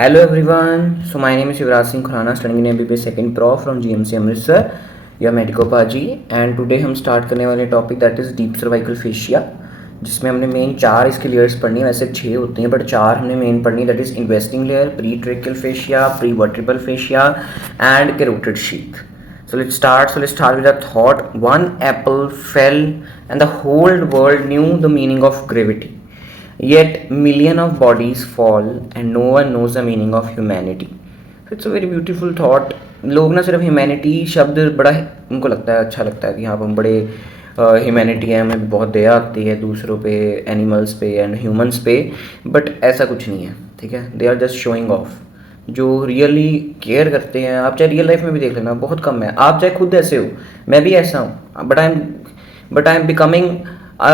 Hello everyone. So my name is Yuvraj Singh Khurana, studying in MBBS Second Pro from GMC Amritsar या medico पाजी। And today हम start करने वाले topic that is deep cervical fascia, जिसमें हमने main 4 इसके layers पढ़नी है। वैसे 6 होते हैं बट 4 हमने मेन पढ़नी है, that is investing layer, pretracheal fascia, pre vertebral fascia and carotid sheath. So let's start with a thought. One apple fell and the whole world knew the meaning of gravity. Yet million of bodies fall and no one knows the meaning of humanity. So it's a very beautiful thought. लोग ना सिर्फ humanity शब्द बड़ा उनको लगता है, अच्छा लगता है कि हाँ हम बड़े ह्यूमैनिटी है, हमें बहुत दया आती है दूसरों पे, एनिमल्स पे एंड ह्यूमंस पे, बट ऐसा कुछ नहीं है, ठीक है। They are just showing off. जो रियली केयर करते हैं, आप चाहे रियल लाइफ में भी देख लेना, बहुत कम है। आप चाहे खुद ऐसे हो, मैं भी ऐसा हूँ, but I am becoming a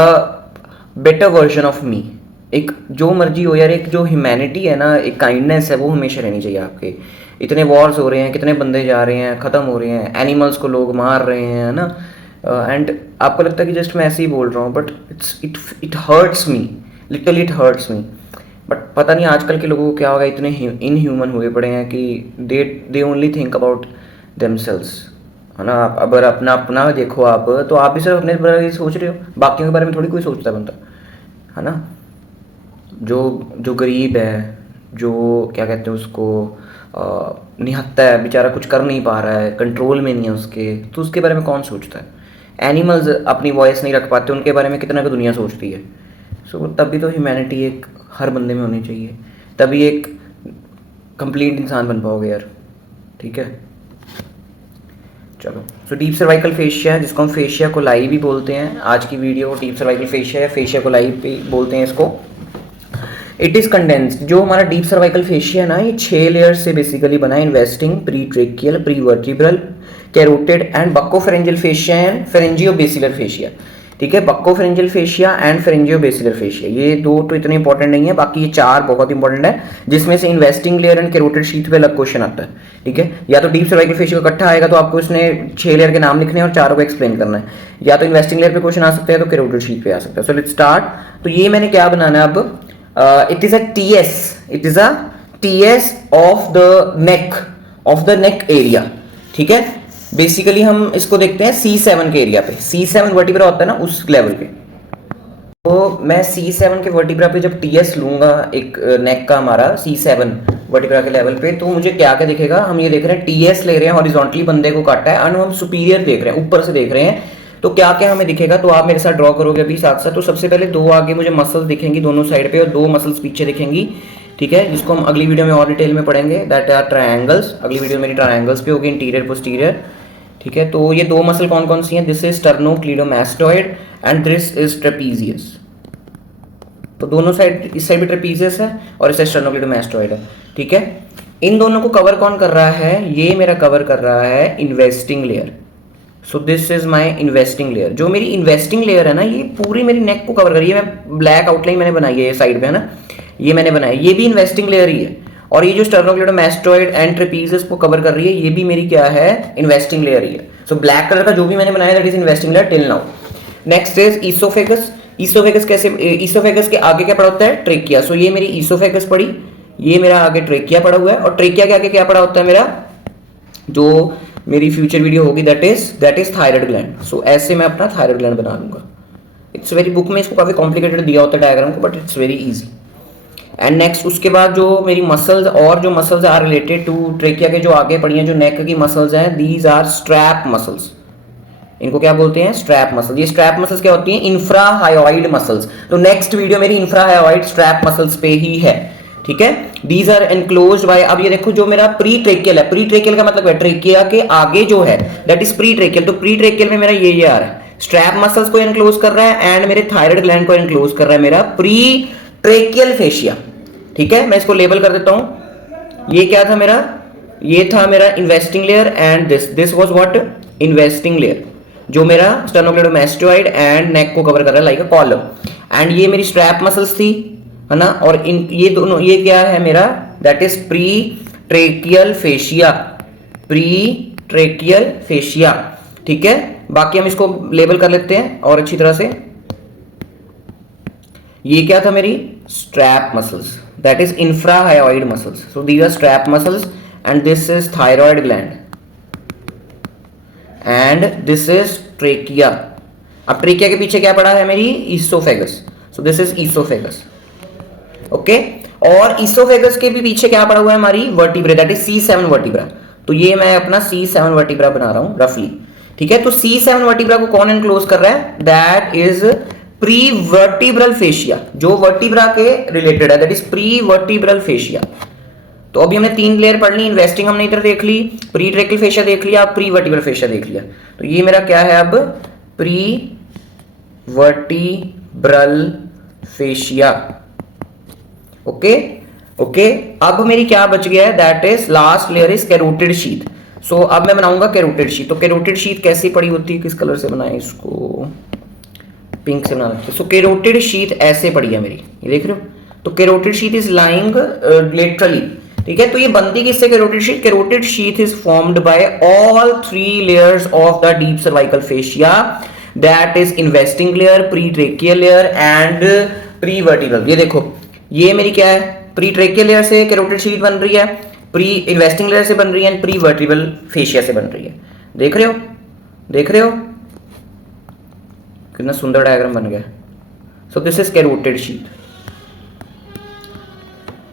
better version of me. एक जो मर्जी हो यार, एक जो ह्यूमैनिटी है ना, एक काइंडनेस है, वो हमेशा रहनी चाहिए आपके। इतने वॉर्स हो रहे हैं, कितने बंदे जा रहे हैं, ख़त्म हो रहे हैं, एनिमल्स को लोग मार रहे हैं, है ना। एंड आपको लगता है कि जस्ट मैं ऐसे ही बोल रहा हूँ, but it hurts me, literally it hurts me. But पता नहीं आजकल के लोगों को क्या होगा, इतने इनह्यूमन हुए पड़े हैं कि they only think about themselves, है ना। आप अगर अपना अपना देखो आप, तो आप भी सिर्फ अपने बारे में सोच रहे हो, बाकियों के बारे में थोड़ी कोई सोचता है बंदा, है ना। जो गरीब है, जो क्या कहते हैं उसको, निहत्ता है बेचारा, कुछ कर नहीं पा रहा है, कंट्रोल में नहीं है उसके, तो उसके बारे में कौन सोचता है। एनिमल्स अपनी वॉइस नहीं रख पाते, उनके बारे में कितना का दुनिया सोचती है। सो तभी तो ह्यूमैनिटी एक हर बंदे में होनी चाहिए, तभी एक कंप्लीट इंसान बन पाओगे यार, ठीक है। चलो, सो डीप सर्वाइकल फेशिया है, जिसको हम फेशिया कोलाई भी बोलते हैं। आज की वीडियो डीप सर्वाइकल फेशिया है, फेशिया कोलाई भी बोलते हैं इसको। It is condensed. जो हमारा डीप सर्वाइकल फेशिया है ना, ये 6 लेयर्स से बेसिकली बना है। Investing, pre tracheal, pre vertebral, carotid and buccopharyngeal fascia and pharyngobasilar fascia, ठीक है। Buccopharyngeal fascia and pharyngobasilar fascia, ये 2 तो इतने इंपॉर्टेंट नहीं है, बाकी ये 4 बहुत इंपॉर्टेंट है, जिसमें से investing layer and carotid sheath पे अलग क्वेश्चन आता है, ठीक है। या तो डीप सर्वाइकल फेशिया का इकट्ठा आएगा, तो आपको इसने 6 लेयर के नाम लिखने हैं और 4 को एक्सप्लेन करना है। या तो इन्वेस्टिंग लेयर पे क्वेश्चन आ सकते हैं, तो कैरोटिड शीथ पे आ सकता है। So let's start. तो ये मैंने क्या बनाना है अब, it is a TS of the neck area, ठीक है। बेसिकली हम इसको देखते हैं C7 के एरिया पे, C7 वर्टिब्रा होता है ना, उस लेवल पे। तो मैं C7 के वर्टिब्रा पे जब TS लूंगा, एक नेक का हमारा C7 वर्टिब्रा के लेवल पे, तो मुझे क्या क्या दिखेगा। हम ये देख रहे हैं TS ले रहे हैं, हॉरिजॉन्टली बंदे को काटा है, और हम सुपीरियर देख रहे हैं, ऊपर से देख रहे हैं। तो क्या क्या हमें दिखेगा, तो आप मेरे साथ ड्रॉ करोगे अभी साथ साथ। तो सबसे पहले 2 आगे मुझे मसल्स दिखेंगी दोनों साइड पे, और 2 मसल्स पीछे दिखेंगी, ठीक है, जिसको हम अगली वीडियो में और डिटेल में पढ़ेंगे, दैट आर ट्रायंगल्स। अगली वीडियो मेरी ट्रायंगल्स पे होगी, इंटीरियर पोस्टीरियर, ठीक है। तो ये 2 मसल कौन कौन सी हैं, this is sternocleidomastoid and this is trapezius. तो दोनों साइड, इस साइड भी ट्रेपीजियस है और इस साइड स्टर्नोक्लीडोमास्टोइड है, ठीक है। इन दोनों को कवर कौन कर रहा है, ये मेरा कवर कर रहा है investing layer. So this is my investing layer. जो मेरी इन्वेस्टिंग लेयर है ना, ये पूरी मेरी नेक को कवर कर रही है। मैं ब्लैक आउटलाइन मैंने बनाई है ये साइड पे, है ना, ये मैंने बनाया, ये भी इन्वेस्टिंग लेयर ही है। और ये जो स्टर्नोक्लीडोमास्टोइड एंड ट्रेपीजियस को कवर कर रही है, ये भी मेरी क्या है, इन्वेस्टिंग लेयर ही है। सो ब्लैक कलर का जो भी मैंने बनाया, that is investing layer till now. Next is oesophagus. Oesophagus कैसे, ईसोफेगस के आगे क्या पड़ा होता है, ट्रेकिया। सो ये मेरी ईसोफेगस पड़ी, ये मेरा आगे ट्रेकिया पड़ा हुआ है, और ट्रेकिया के आगे क्या पड़ा होता है मेरा, जो मेरी फ्यूचर वीडियो होगी, दैट इज थायराइड ग्लैंड। सो ऐसे मैं अपना थायराइड ग्लैंड बना लूंगा। इट्स वेरी, बुक में इसको काफी कॉम्प्लिकेटेड दिया होता है डायग्राम को, but it's very easy. And next उसके बाद जो मेरी मसल्स, और जो muscles are related to trachea के जो आगे पड़ी हैं, जो नेक की मसल्स हैं, दीज आर स्ट्रैप मसल्स। इनको क्या बोलते हैं, स्ट्रैप मसल्स। ये स्ट्रैप मसल्स क्या होती हैं, इंफ्राहायोइड मसल्स। तो नेक्स्ट वीडियो मेरी इंफ्राहायोइड स्ट्रैप मसल्स पे ही है, ठीक है। दीज आर एनक्लोज्ड बाय, अब ये देखो जो मेरा प्री ट्रेकियल है, प्री ट्रेकियल का मतलब है ट्रेकिया के आगे जो है, दैट इज प्री ट्रेकियल। तो प्री ट्रेकियल में मेरा ये आ रहा है, स्ट्रैप मसल्स को एनक्लोज कर रहा है एंड मेरे थायराइड ग्लैंड को एनक्लोज कर रहा है मेरा प्री ट्रेकियल फेशिया, ठीक है। मैं इसको लेबल कर देता हूं। ये क्या था मेरा, ये था मेरा investing layer and this was what, investing layer, जो मेरा स्टर्नोक्लीडोमास्टोइड एंड नेक को कवर कर रहा है लाइक अ कॉलम। एंड ये मेरी स्ट्रैप मसल्स थी, है ना। और इन ये दोनों, ये क्या है मेरा, that is pre tracheal fascia, pre tracheal fascia, ठीक है। बाकी हम इसको लेबल कर लेते हैं और अच्छी तरह से। ये क्या था मेरी strap muscles, that is infrahyoid muscles. So these are strap muscles and this is thyroid gland and this is trachea. अब ट्रेकिया के पीछे क्या पड़ा है मेरी, oesophagus. So this is oesophagus. Okay, और ईसोफेगस के भी पीछे क्या पड़ा हुआ है हमारी, vertebra, that is C7 vertebra. तो ये मैं अपना C7 वर्टिब्रा बना रहा हूं रफली. ठीक है, तो C7 वर्टिब्रा को कौन एनक्लोज कर रहा है, that is pre vertebral fascia, जो वर्टिब्रा के रिलेटेड है, that is pre vertebral fascia. तो अभी हमने 3 लेयर पढ़ ली. इन्वेस्टिंग हमने इधर देख ली, प्री ट्रेकियल फेशिया देख लिया, प्री वर्टिब्रल फेशिया देख लिया. तो ये मेरा क्या है अब, pre vertebral fascia. Okay okay, अब मेरी क्या बच गया है, that is last layer is carotid sheath. So अब मैं बनाऊंगा कैरोटिड शीथ. तो कैरोटिड शीथ कैसी पड़ी होती है, किस कलर से बनाए इसको, पिंक से बना रखते हैं. सो कैरोटिड शीथ ऐसे पड़ी है मेरी, ये देख रहे हो. तो carotid sheath is lying laterally. ठीक है, तो ये बनती किससे carotid sheath, carotid sheath is formed by all 3 layers of the deep cervical fascia, that is investing layer, pretracheal layer and prevertebral. ये देखो, ये मेरी क्या है, प्री ट्रेकियल लेयर से कैरोटिड शीथ बन रही है, प्री इन्वेस्टिंग लेयर से बन रही है एंड प्री वर्टिब्रल फेशिया से बन रही है. देख रहे हो, देख रहे हो कितना सुंदर डायग्राम बन गया. सो दिस इज कैरोटिड शीथ.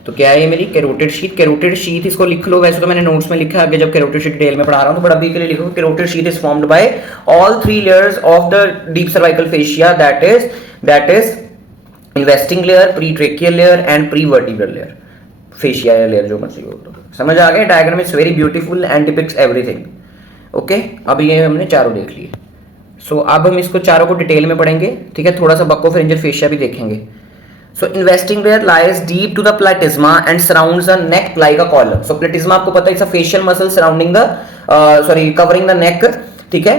तो क्या है ये मेरी कैरोटिड शीथ. कैरोटिड शीथ इसको लिख लो, वैसे तो मैंने नोट्स में लिखा है, आगे जब कैरोटिड शीथ डिटेल में पढ़ा रहा हूं तो बड़ा अभी के लिए लिखो. Carotid sheath is formed by all 3 layers of the deep cervical fascia, that is investing layer, pretracheal layer and pre vertebral layer. Fascia या लेयर जो मर्जी हो. तो समझ आ गया, diagram is very beautiful and depicts everything. Okay, अब ये हमने चारों देख लिए. सो अब हम इसको चारों को डिटेल में पढ़ेंगे. ठीक है, थोड़ा सा बक्कोफेरेंजियल फेशिया भी देखेंगे. So investing layer lies deep to the platysma and surrounds the neck like a collar. So platysma आपको पता है, it's a facial muscle surrounding the covering the neck. ठीक है,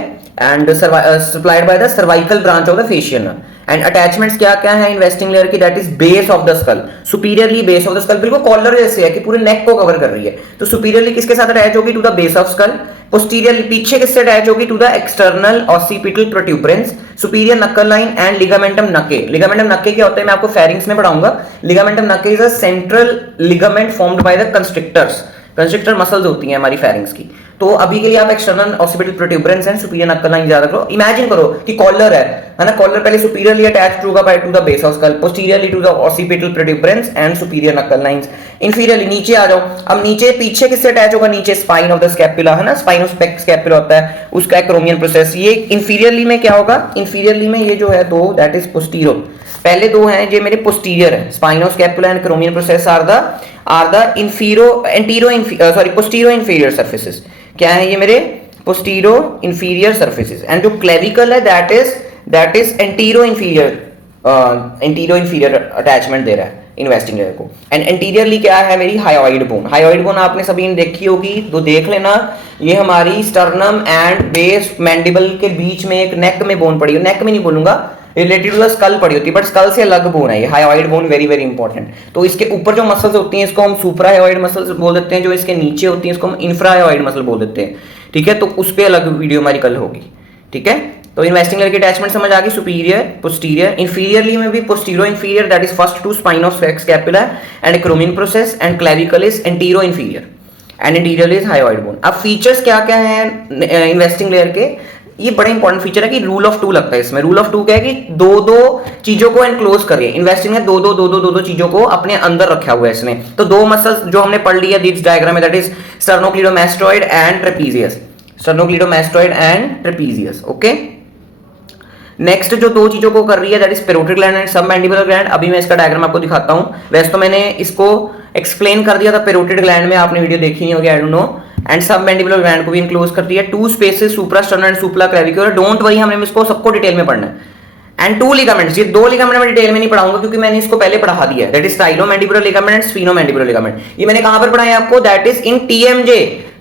and supplied by the cervical branch of the facial nerve. And attachments क्या क्या है investing layer की, that is base of the skull, superiorly base of the skull. बिल्कुल collar जैसे है कि पूरे नेक को कवर कर रही है. तो superiorly किसके साथ अटैच होगी, to the base of skull. Posterior पीछे किससे अटैच होगी, to the external occipital protuberance, superior nuchal line and ligamentum nuchae. Ligamentum nuchae क्या होता है मैं आपको फेरिंग्स में पढ़ाऊंगा. Ligamentum nuchae is a central ligament formed by the constrictors. Constrictor muscles होती हैं हमारी फेरिंग्स की. तो अभी के लिए आप external occipital protuberance and superior nuchal line याद रखो. इमेजिन करो कि कॉलर है ना, कॉलर पहले सुपीरियरली अटैच्ड होगा by to the base of skull, posteriorly to the occipital protuberance and superior nuchal lines. Inferiorly नीचे आ जाओ. अब नीचे पीछे किससे अटैच होगा, नीचे स्पाइन ऑफ द स्कैपुला है ना, स्पाइन ऑफ स्कैपुला होता है, उसका एक्रोमियन प्रोसेस. ये इंफीरियरली में क्या होगा, इंफीरियरली में ये जो है दो, दैट इज पोस्टीरो. पहले दो हैं ये मेरे पोस्टीरियर है, spine of scapula and acromion process are the postero inferior surfaces. क्या है ये मेरे पोस्टीरो इंफीरियर सर्फेसेस. एंड जो क्लेविकल है that is antero inferior attachment दे रहा है इन्वेस्टिंग लेयर को. एंड एंटीरियरली क्या है मेरी, हायोइड बोन. हायोइड बोन आपने सभी ने देखी होगी, तो देख लेना. ये हमारी स्टर्नम एंड बेस मैंडिबल के बीच में एक नेक में बोन पड़ी है. नेक में नहीं बोलूंगा, रिलेटेड टू द स्कल पड़ी होती है, बट स्कल से अलग बोन है ये hyoid bone, very very important. तो इसके ऊपर जो मसल्स होती हैं इसको हम सुप्रा हायोइड मसल्स बोल देते हैं, जो इसके नीचे होती हैं इसको हम इंफ्रा हायोइड मसल बोल देते हैं. ठीक है, तो उस पर अलग वीडियो हमारी कल होगी. ठीक है, तो इन्वेस्टिंग लेयर की अटैचमेंट समझ आ गई. सुपीरियर, पोस्टीरियर, इंफीरियरली में भी postero inferior, that is first to spine of scapula and acromion process, and clavicle is antero inferior and anterior is hyoid bone. अब फीचर्स क्या क्या है इन्वेस्टिंग लेयर के, ये बड़ा इंपॉर्टेंट फीचर है कि रूल ऑफ 2 लगता है इसमें. रूल ऑफ 2 क्या है कि दो चीजों को एनक्लोज कर रही है इन्वेस्टिंग में, दो चीजों को अपने अंदर रखा हुआ है इसने. तो 2 मसल्स जो हमने पढ़ लिया दिस डायग्राम में, that is sternocleidomastoid and trapezius. Sternocleidomastoid and trapezius. Okay, next जो 2 चीजों को कर रही है that is parotid gland and submandibular gland. अभी मैं इसका डायग्राम आपको दिखाता हूं. वैसे तो मैंने इसको एक्सप्लेन कर दिया था पैरोटिड ग्लैंड में, आपने वीडियो देखी नहीं होगी, I don't know. And submandibular gland को भी इनक्लोज करती है. 2 spaces suprasternal and supra clavicular. Don't worry, हमने इसको सबको डिटेल में पढ़ना है. एंड 2 लिगामेंट्स, ये 2 लिगामेंट मैं डिटेल में नहीं पढ़ाऊंगा क्योंकि मैंने इसको पहले पढ़ा दिया है, that is stylomandibular ligament and sphenomandibular ligament. ये मैंने कहां पर पढ़ा है आपको, that is in TMJ.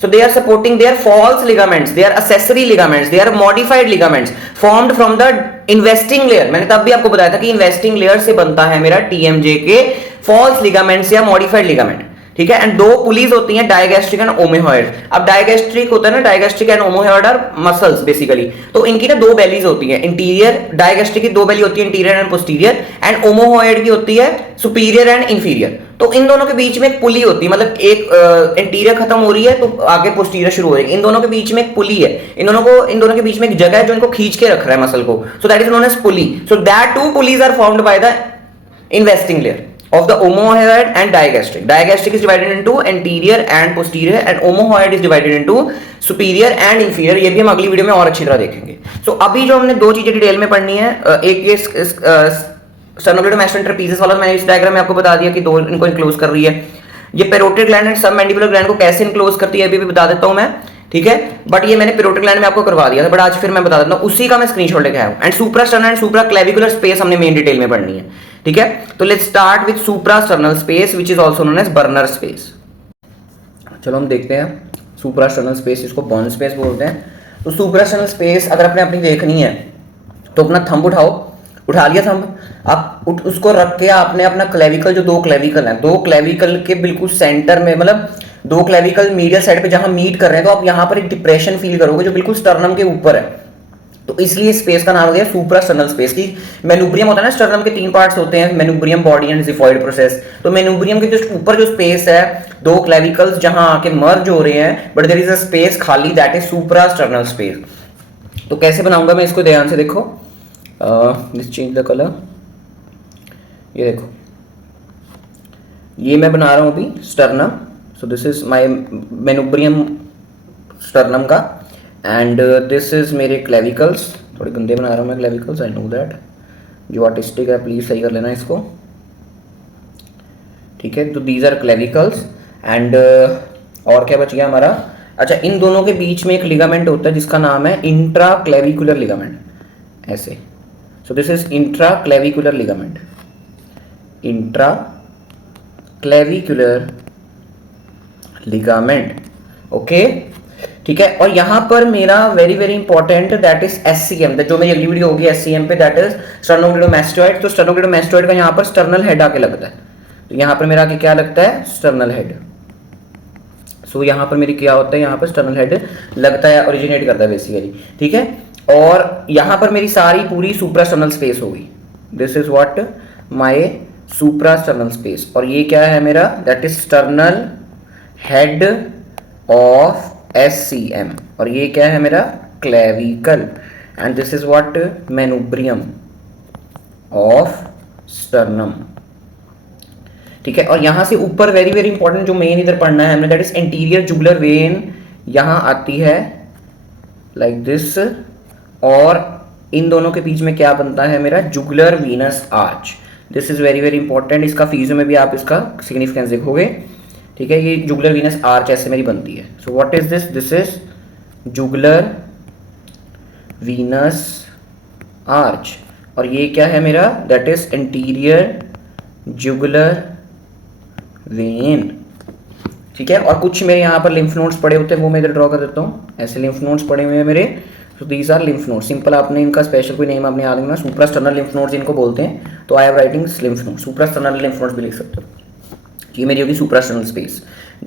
So they are supporting their false ligaments, they are accessory ligaments, they are modified ligaments formed from the investing layer. मैंने तब भी आपको बताया था कि investing layer से बनता है मेरा TMJ के false ligaments या modified ligament. ठीक है। एंड दो पुलीज होती हैं, डायगैस्ट्रिक एंड ओमोहॉइड। अब डायगैस्ट्रिक होता है ना, digastric and omohyoid are muscles basically. तो इनकी ना दो बेलीज होती हैं, इंटीरियर, डायगैस्ट्रिक की दो बेली होती है, interior and posterior, and omohyoid की होती है सुपीरियर एंड इंफीरियर। तो इन दोनों के बीच में एक पुली होती है, मतलब एक इंटीरियर खत्म हो रही है तो आगे पोस्टीरियर शुरू हो रही है, इन दोनों के बीच में एक पुली है, इन दोनों के बीच में एक जगह है जो इनको खींच के रख रहा है मसल को, so that is known as pulley. So that two pulleys are formed by the investing layer of the omohyoid and digastric. Digastric is divided into anterior and posterior and omohyoid is divided into superior and inferior. ये भी हम अगली video में और अच्छी तरह देखेंगे। So अभी जो हमने दो चीजें डिटेल में पढ़नी है, एक ये sternocleidomastoid trapezius वाला मैंने इस डायग्राम में आपको बता दिया कि दो इनको इनक्लोज कर रही है। ये parotid gland and submandibular gland को कैसे इनक्लोज करती है अभी भी बता देता हूं मैं, ठीक है। बट ये मैंने पेरोटिड ग्लैंड में आपको करवा दिया था, बट आज फिर मैं बता देता हूं, उसी का मैं स्क्रीनशॉट लेके आया हूं। And suprasternal and supraclavicular space हमने मेन डिटेल में पढ़नी है, ठीक है। तो let's start with suprasternal space which is also known as burner space. चलो हम देखते हैं सुप्रास्टर्नल स्पेस, इसको बर्न स्पेस बोलते हैं। तो सुप्रास्टर्नल स्पेस अगर आपने अपनी देखनी है तो अपना थंब उठाओ, उठा लिया थंब, आप उसको रख के आपने अपना क्लेविकल, जो दो क्लेविकल हैं, दो क्लेविकल के बिल्कुल सेंटर में, मतलब दो क्लेविकल मीडियल साइड पे जहां मीट कर रहे हैं, तो आप यहां पर एक डिप्रेशन फील करोगे जो बिल्कुल स्टर्नम के ऊपर है। तो इसलिए स्पेस का नाम हो गया सुप्रास्टर्नल स्पेस। की मेनुब्रियम होता है ना, स्टर्नम के तीन पार्ट्स होते हैं, manubrium, body and xiphoid process. तो मेनुब्रियम के जस्ट ऊपर जो स्पेस है, दो क्लेविकल्स जहां आके मर्ज हो रहे हैं, but there is a space खाली, दैट इज सुप्रास्टर्नल स्पेस। तो कैसे बनाऊंगा मैं इसको, ध्यान से देखो, दिस चेंज द कलर, ये देखो, ये मैं बना रहा हूं अभी sternum. So this is my manubrium sternum का, एंड दिस इज मेरे क्लेविकल्स। थोड़े गंदे बना रहा हूं मैं क्लेविकल्स, आई नो दैट। जो आर्टिस्टिक है प्लीज सही कर लेना इसको, ठीक है। तो दीज आर क्लेविकल्स एंड और क्या बच गया हमारा, अच्छा, इन दोनों के बीच में एक लिगामेंट होता है जिसका नाम है इंट्राक्लेविकुलर लिगामेंट, ऐसे। So this is intraclavicular ligament, intraclavicular ligament, okay, ठीक है। और यहां पर मेरा very very important that is SCM, जो मेरी अगली वीडियो होगी एससीएम पे, दैट इज स्टर्नोक्लेडोमास्टोइड। तो स्टर्नोक्लेडोमास्टोइड का यहां पर स्टर्नल हेड आके लगता है, तो यहां पर मेरा आके क्या लगता है, स्टर्नल हेड। सो यहां पर मेरी क्या होता है, यहां पर स्टर्नल हेड लगता है, ओरिजिनेट करता है बेसिकली, ठीक है। और यहां पर मेरी सारी पूरी सुप्रास्टर्नल स्पेस होगी, this is what my suprasternal space. और ये क्या है मेरा, that is sternal head of SCM, और ये क्या है मेरा, clavicle, and this is what manubrium of sternum, ठीक है। और यहां से ऊपर वेरी वेरी इंपॉर्टेंट जो मेन इधर पढ़ना है हमने, that is anterior jugular vein यहां आती है लाइक दिस, और इन दोनों के बीच में क्या बनता है मेरा, jugular Venus arch. This is very very important, इसका फिजियो में भी आप इसका सिग्निफिकेंस देखोगे, ठीक है। ये जुगुलर वीनस आर्च ऐसे मेरी बनती है। So what is this, this is jugular Venus arch, और ये क्या है मेरा, that is anterior jugular vein, ठीक है। और कुछ मेरे यहाँ पर लिम्फ नोड्स पड़े होते हैं, वो मैं इधर ड्रॉ कर देता हूँ, ऐसे लिम्फ नोड्स पड़े हुए हैं मेरे। तो these are lymph nodes, simple, आपने इनका स्पेशल कोई नेम आपने याद रखना, सुप्रास्टर्नल लिम्फ नोड्स इनको बोलते हैं। तो I am writing lymph node, suprasternal lymph nodes भी लिख सकते हो। ये मेरी होगी सुप्रास्टर्नल स्पेस,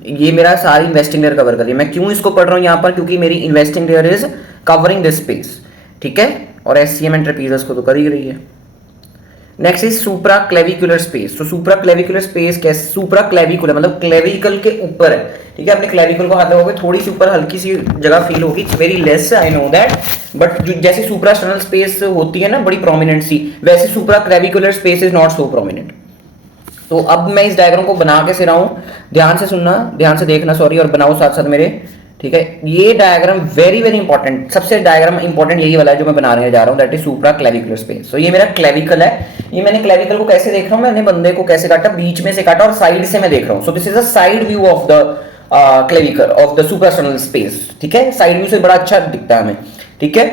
ये मेरा सारी इन्वेस्टिंग लेयर कवर कर रही है। मैं क्यों इसको पढ़ रहा हूँ यहाँ पर, क्योंकि मेरी investing layer is covering this space, ठीक है। और एससीएम एंड ट्रेपीजियस को तो कर ही रही है। Next is supraclavicular space. तो सुप्राक्लेविकुलर स्पेस कैसे, सुप्राक्लेविकुलर मतलब क्लेविकल के ऊपर है, ठीक है। अपने क्लेविकल को हाथ लगाओगे, थोड़ी सी ऊपर हल्की सी जगह फील होगी, it's very less, I know that, but जैसे सुप्रास्टर्नल स्पेस होती है ना बड़ी प्रोमिनेंट सी, वैसे supraclavicular space is not so prominent. तो अब मैं इस डायग्राम को बना के सिरा हूं, ध्यान से सुनना, ध्यान से देखना, सॉरी, और बनाओ साथ साथ मेरे, ठीक है। ये डायग्राम वेरी वेरी इंपॉर्टेंट, सबसे डायग्राम इंपॉर्टेंट यही वाला है जो मैं बनाने जा रहा हूं, दैट इज सुप्राक्लेविकुलर स्पेस। तो ये मेरा क्लेविकल है, ये मैंने क्लेविकल को कैसे देख रहा हूं, मैंने बंदे को कैसे काटा, बीच में से काटा और साइड से मैं देख रहा हूं। सो this is a side view of the clavicle of the suprasternal space, ठीक है। साइड व्यू से बड़ा अच्छा दिखता है हमें, ठीक है।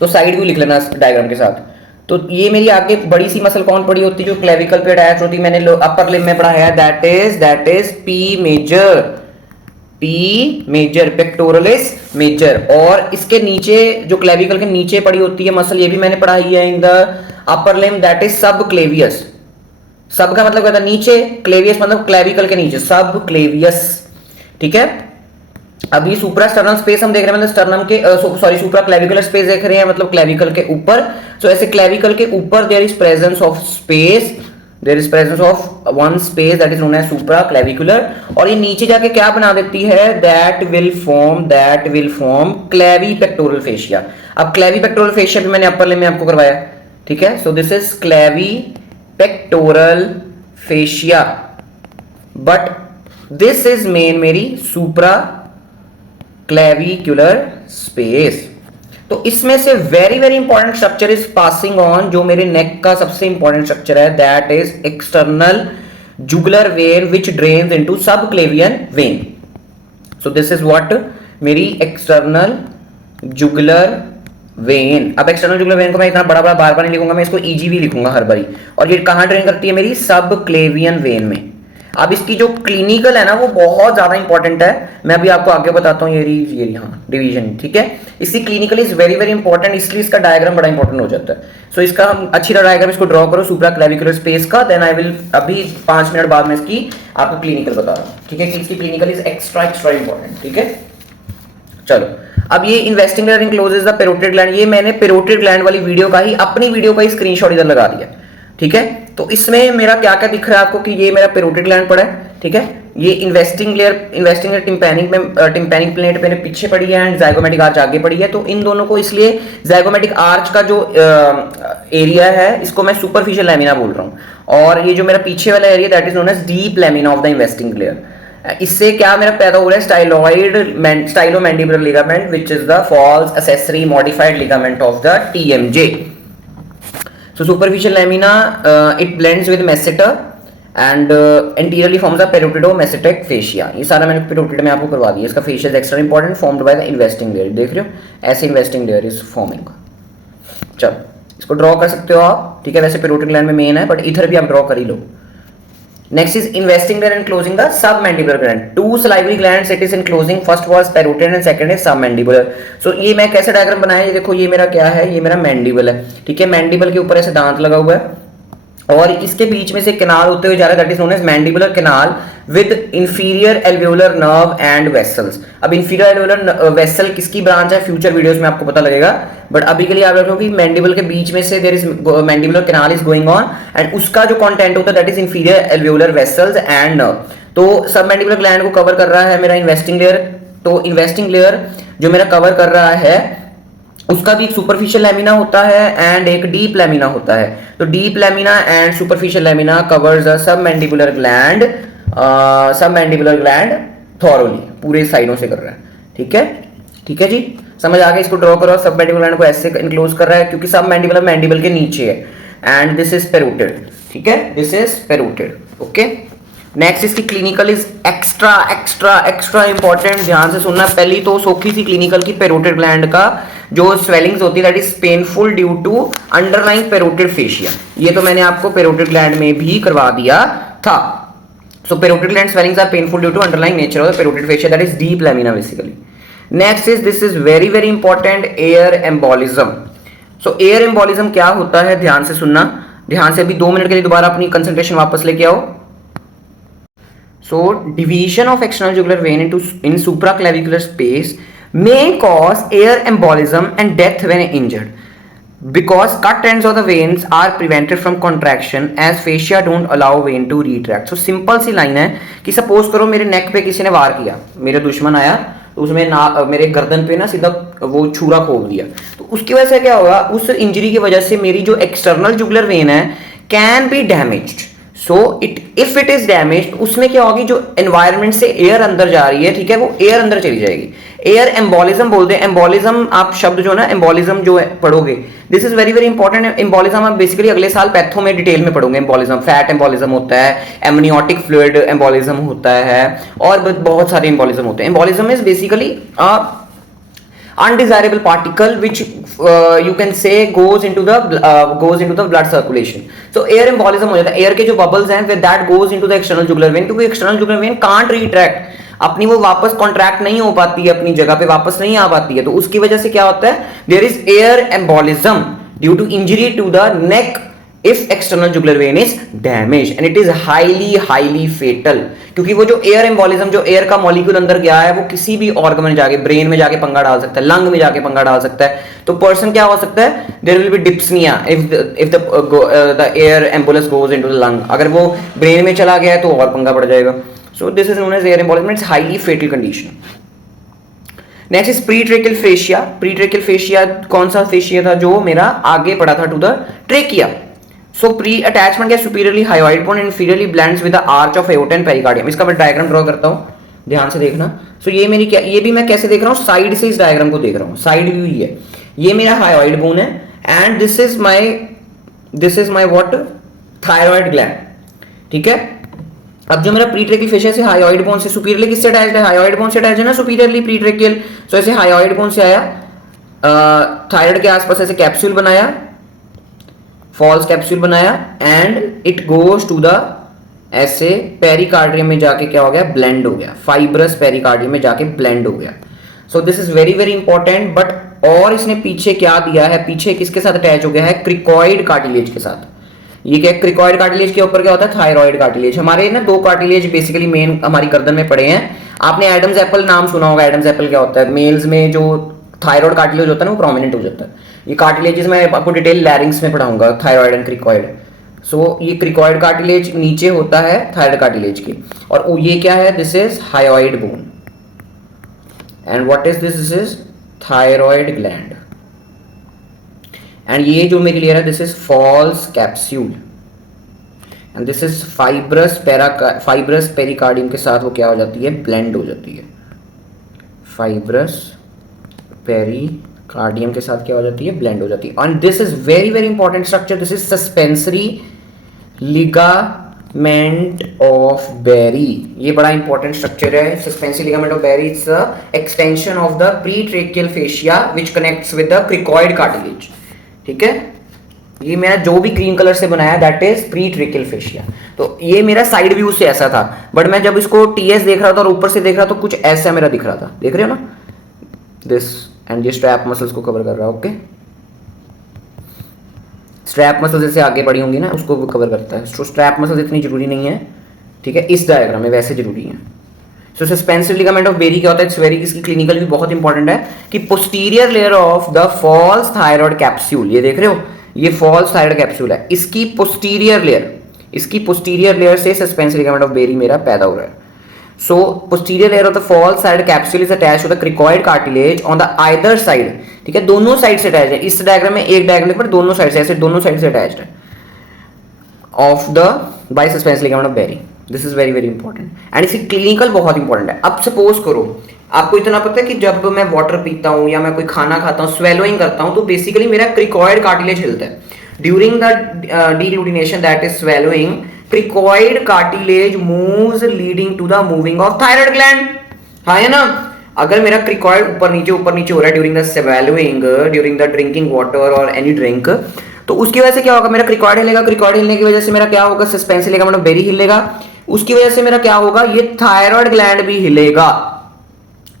तो साइड व्यू लिख लेना डायग्राम के साथ। तो ये मेरी आगे बड़ी सी मसल कौन पड़ी होती है जो क्लेविकल पे अटैच होती है, मैंने अपर लिम्ब में पढ़ाया है, that is P major pectoralis major. और इसके नीचे जो क्लेविकल के नीचे पड़ी होती है मसल, ये भी मैंने पढ़ाई है in the upper limb, that is सब क्लेवियस, सब का मतलब क्या था, नीचे, क्लेवियस मतलब क्लेविकल के नीचे, सब क्लेवियस, ठीक है। अब ये सुप्रा स्टर्नम स्पेस हम देख रहे हैं, मतलब स्टर्नम के सॉरी सुप्रा क्लेविकुलर स्पेस देख रहे हैं, मतलब क्लेविकल के ऊपर। सो ऐसे क्लेविकल के ऊपर there is presence of space, there is presence of one space that is known as supraclavicular. और ये नीचे जाके क्या बना देती है, that will form clavipectoral fascia. अब क्लेवी पेक्टोरल फेशिया भी मैंने अपर लिम्ब में आपको करवाया, ठीक है। So this is clavipectoral fascia, but this is main मेरी सुप्रा क्लेविकुलर स्पेस। तो इसमें से very very important structure is passing on, जो मेरे नेक का सबसे इंपॉर्टेंट स्ट्रक्चर है, that is external jugular vein which drains into subclavian vein. So this is what मेरी एक्सटर्नल जुगुलर वेन। अब एक्सटर्नल जुगुलर वेन को मैं इतना बड़ा बड़ा बार बार नहीं लिखूंगा, मैं इसको ईजीवी लिखूंगा हर बारी। और ये कहां ड्रेन करती है, मेरी सब क्लेवियन वेन में। अब इसकी जो क्लिनिकल है ना वो बहुत ज्यादा इंपॉर्टेंट है, मैं अभी आपको आगे बताता हूँ। ये हाँ डिवीजन, ठीक है। इसकी clinical is very very important, इसलिए इसका डायग्राम बड़ा इंपॉर्टेंट हो जाता है। सो इसका हम अच्छी तरह डायग्राम इसको ड्रॉ करो सुप्रा क्लेविकुलर स्पेस का, देन आई विल अभी 5 मिनट बाद में इसकी आपको क्लिनिकल बता रहा हूँ, ठीक है, कि इसकी क्लिनिकल इज एक्स्ट्रा इंपॉर्टेंट, ठीक है। चलो, अब ये investing layer encloses the parotid gland, ये मैंने पेरोटिड ग्लैंड वाली वीडियो का ही, अपनी वीडियो का ही स्क्रीनशॉट इधर लगा दिया, ठीक है। तो इसमें मेरा क्या क्या दिख रहा है आपको कि ये मेरा पेरोटिड ग्लैंड पड़ा है, ठीक है। ये इन्वेस्टिंग लेयर टिम्पैनिक प्लेट मैंने पीछे पड़ी है एंड जाइगोमेटिक आर्च आगे पड़ी है। तो इन दोनों को, इसलिए जाइगोमेटिक आर्च का जो एरिया है इसको मैं सुपरफिशियल लैमिना बोल रहा हूँ, और ये जो मेरा पीछे वाला area that is known as deep lamina of the investing layer. इससे क्या मेरा पैदा हो रहा है, stylomandibular ligament which is the false accessory modified ligament of the TMJ। So superficial lamina it blends with masseter and anteriorly forms a perotido-masseteric fascia। ये सारा मैंने पेरोटिड में आपको करवा दिया। इसका fascia is extra important formed by the investing layer, देख रहे हो ऐसे investing layer is forming। चलो इसको ड्रॉ कर सकते हो आप, ठीक है। वैसे पेरोटिड ग्लैंड में मेन है, बट इधर भी आप ड्रॉ कर ही लो। Next is investing layer enclosing the submandibular gland, two salivary glands it is enclosing, first was parotid and second is submandibular। so ये मैं कैसे डायग्राम बनाया, ये देखो, ये मेरा क्या है, ये मेरा मैंडिबल है, ठीक है। मैंडिबल के ऊपर ऐसे दांत लगा हुआ है और इसके बीच में से कैनाल होते हुए जा रहा है, that is known as mandibular canal with inferior alveolar nerve and vessels. अब इंफीरियर एल्वेओलर वेसल किसकी ब्रांच है, फ्यूचर वीडियोस में आपको पता लगेगा, बट अभी के लिए आप रखो कि मैंडिबल के बीच में से there is mandibular canal is going on and उसका जो कंटेंट होता है that is inferior alveolar vessels and nerve. तो सब मैंडिबुलर ग्लैंड को कवर कर रहा है मेरा इन्वेस्टिंग लेयर। तो इन्वेस्टिंग लेयर जो मेरा कवर कर रहा है उसका भी एक सुपरफिशियल लैमिना होता है एंड एक डीप लैमिना होता है। तो deep lamina and superficial lamina covers the submandibular gland thoroughly, पूरे साइडों से कर रहा है, ठीक है, ठीक है जी, समझ आ गया। इसको ड्रॉ करो, सबमैंडिबुलर ग्लैंड को ऐसे इनक्लोज कर रहा है क्योंकि सबमैंडिबुलर मैंडिबल के नीचे है एंड दिस इज पेरोटिड, ठीक है, this is parotid, okay. Next इसकी क्लिनिकल इज एक्स्ट्रा इंपॉर्टेंट, ध्यान से सुनना। पहली तो सोखी सी क्लिनिकल की पेरोटिड ग्लैंड का जो स्वेलिंग्स होती है that is painful due to underlying parotid fascia. ये तो मैंने आपको पेरोटिड ग्लैंड में भी करवा दिया था। So parotid gland swellings are painful due to underlying nature of the parotid fascia that is deep lamina basically. Next is this is very very important, air embolism. So air embolism क्या होता है, ध्यान से सुनना, ध्यान से अभी 2 minute के लिए दोबारा अपनी कंसंट्रेशन वापस लेके आओ। So division of external jugular vein in supraclavicular space may cause air embolism and death when injured because cut ends of the veins are prevented from contraction as fascia don't allow vein to retract। So simple सी line है कि suppose करो मेरे नेक पे किसी ने वार किया, मेरा दुश्मन आया तो उसमें मेरे गर्दन पे ना सीधा वो छुरा खोल दिया, तो उसकी वजह से क्या होगा, उस इंजरी की वजह से मेरी जो एक्सटर्नल जुगुलर वेन है can be damaged. So if it is damage, उसमें क्या होगी, जो एनवायरनमेंट से एयर अंदर जा रही है, ठीक है, वो एयर अंदर चली जाएगी। एयर एम्बोलिज्म बोलते हैं। एम्बोलिज्म आप शब्द जो ना एम्बोलिज्म जो है पढ़ोगे, this is very very important. Embolism आप बेसिकली अगले साल पैथो में डिटेल में पढ़ोगे। एम्बोलिज्म, फैट एम्बोलिज्म होता है, एमनियोटिक फ्लूइड एम्बोलिज्म होता है और बहुत सारे एम्बोलिज्म होते हैं। Embolism is basically undesirable particle which you can say goes into the blood circulation। so air embolism हो जाता है, एयर के जो बबल्स हैं with that goes into the external jugular vein, क्योंकि external jugular vein can't retract, अपनी वो वापस कॉन्ट्रैक्ट नहीं हो पाती है, अपनी जगह पे वापस नहीं आ पाती है, तो उसकी वजह से क्या होता है, there is air embolism due to injury to the neck if external jugular vein is damage and it is highly fatal, क्योंकि वो जो एयर एम्बोलिज्म, जो एयर का मॉलिक्यूल अंदर गया है, वो किसी भी ऑर्गन में जाके, ब्रेन में जाके पंगा डाल सकता है, लंग में जाके पंगा डाल सकता है। तो पर्सन क्या हो सकता है, there will be dyspnoea if the air embolus goes into the lung. अगर वो ब्रेन में चला गया है तो और पंगा पड़ जाएगा। So this is known as air embolism, it's highly fatal condition. Next is pretracheal fascia. Pretracheal fascia कौन सा फेशिया था, जो मेरा आगे पड़ा था to the trachea. So pre attachment या superiorly hyoid bone inferiorly blends with the arch of aorta and pericardium. इसका मैं डायग्राम ड्रॉ करता हूं, ध्यान से देखना। सो ये मेरी क्या, ये भी मैं कैसे देख रहा हूं, साइड से इस डायग्राम को देख रहा हूं, साइड व्यू ही है। ये मेरा हायोइड बोन है and this is my what, thyroid gland, ठीक है। अब जो मेरा प्रीट्रेकियल फेशिया से हायोइड बोन से सुपीरियरली किससे अटैच्ड है, हायोइड बोन से अटैच्ड है ना सुपीरियरली प्रीट्रेकियल। सो ऐसे हायोइड बोन से आया, थायराइड के आसपास ऐसे कैप्सूल बनाया, फॉल्स कैप्सूल बनाया and it goes to the, ऐसे पेरिकार्डियम में जाके क्या हो गया, ब्लेंड हो गया, फाइब्रस पेरिकार्डियम में जाके ब्लेंड हो गया। सो this is very very important. But और इसने पीछे क्या दिया है, पीछे किसके साथ अटैच हो गया है, क्रिकॉइड कार्टिलेज के साथ। ये क्या, क्रिकॉइड कार्टिलेज के ऊपर क्या होता है, थायराइड कार्टिलेज। हमारे ना दो कार्टिलेज बेसिकली मेन हमारी गर्दन में पड़े हैं। आपने एडम्स एप्पल नाम सुना होगा, एडम्स एप्पल क्या होता है, मेल्स में जो थायराइड कार्टिलेज होता है ना वो प्रोमिनेंट हो जाता है। ये कार्टिलेजेस मैं आपको डिटेल लैरिंग्स में पढ़ाऊंगा, थायराइड एंड क्रिकॉइड। सो ये क्रिकॉइड कार्टिलेज नीचे होता है थायराइड कार्टिलेज के, और ये क्या है, this is hyoid bone and what is this is thyroid gland. And ये जो मेरी लेयर है, this is false capsule and this is fibrous pericardium के साथ वो क्या हो जाती है, ब्लेंड हो जाती है। फाइब्रस पेरिकार्डियम के साथ क्या हो जाती है, ब्लेंड हो जाती है। And this is very very important structure, this is suspensory ligament of Berry. ये बड़ा इंपॉर्टेंट स्ट्रक्चर है, suspensory ligament of Berry. It's extension of the pretracheal fascia which connects with the cricoid cartilage, ठीक है। ये मेरा जो भी cream colour से बनाया दैट इज प्रीट्रेकियल फेशिया। तो ये मेरा साइड व्यू से ऐसा था, बट मैं जब इसको टीएस देख रहा था और ऊपर से देख रहा था तो कुछ ऐसा मेरा दिख रहा था, देख रहे हो ना, दिस। एंड ये स्ट्रैप मसल्स को कवर कर रहा है, ओके। स्ट्रैप मसल्स जैसे आगे बढ़ी होंगी ना, उसको कवर करता है। तो स्ट्रैप मसल्स इतनी जरूरी नहीं है, ठीक है, इस डायग्राम में वैसे जरूरी है। सो सस्पेंसिव लिगामेंट ऑफ बेरी क्या होता है, इट्स वेरी, इसकी क्लिनिकल भी बहुत इंपॉर्टेंट है कि posterior layer of the false thyroid capsule, ये देख रहे हो, ये फॉल्स थायराइड कैप्सूल है, इसकी पोस्टीरियर लेयर से सस्पेंसिव लिगामेंट ऑफ बेरी मेरा पैदा हो रहा है। So posterior layer of the false side capsule is attached to the cricoid cartilage on the either side, ठीक है, दोनों साइड से अटैच है। इस डायग्राम में एक डायग्राम पर दोनों साइड से, ऐसे दोनों साइड से अटैच्ड है of the by suspensive ligament of Berry. This is very very important and इसकी क्लिनिकल बहुत इंपॉर्टेंट है। अब सपोज करो आपको इतना पता है कि जब मैं वाटर पीता हूं या मैं कोई खाना खाता हूं, स्वेलोइंग करता हूं, तो बेसिकली मेरा क्रिकॉइड कार्टिलेज हिलता है during the deglutition, that is swallowing. cricoid cartilage moves leading to the moving of thyroid gland, हाँ है ना। अगर मेरा क्रिकॉइड ऊपर नीचे हो रहा है during the swallowing, during the drinking water और एनी ड्रिंक, तो उसकी वजह से क्या होगा, मेरा क्रिकॉइड हिलेगा। क्रिकॉइड हिलने की वजह से मेरा क्या होगा, सस्पेंसिव लिगामेंट ऑफ बेरी हिलेगा। उसकी वजह से मेरा क्या होगा, ये थायराइड ग्लैंड भी हिलेगा,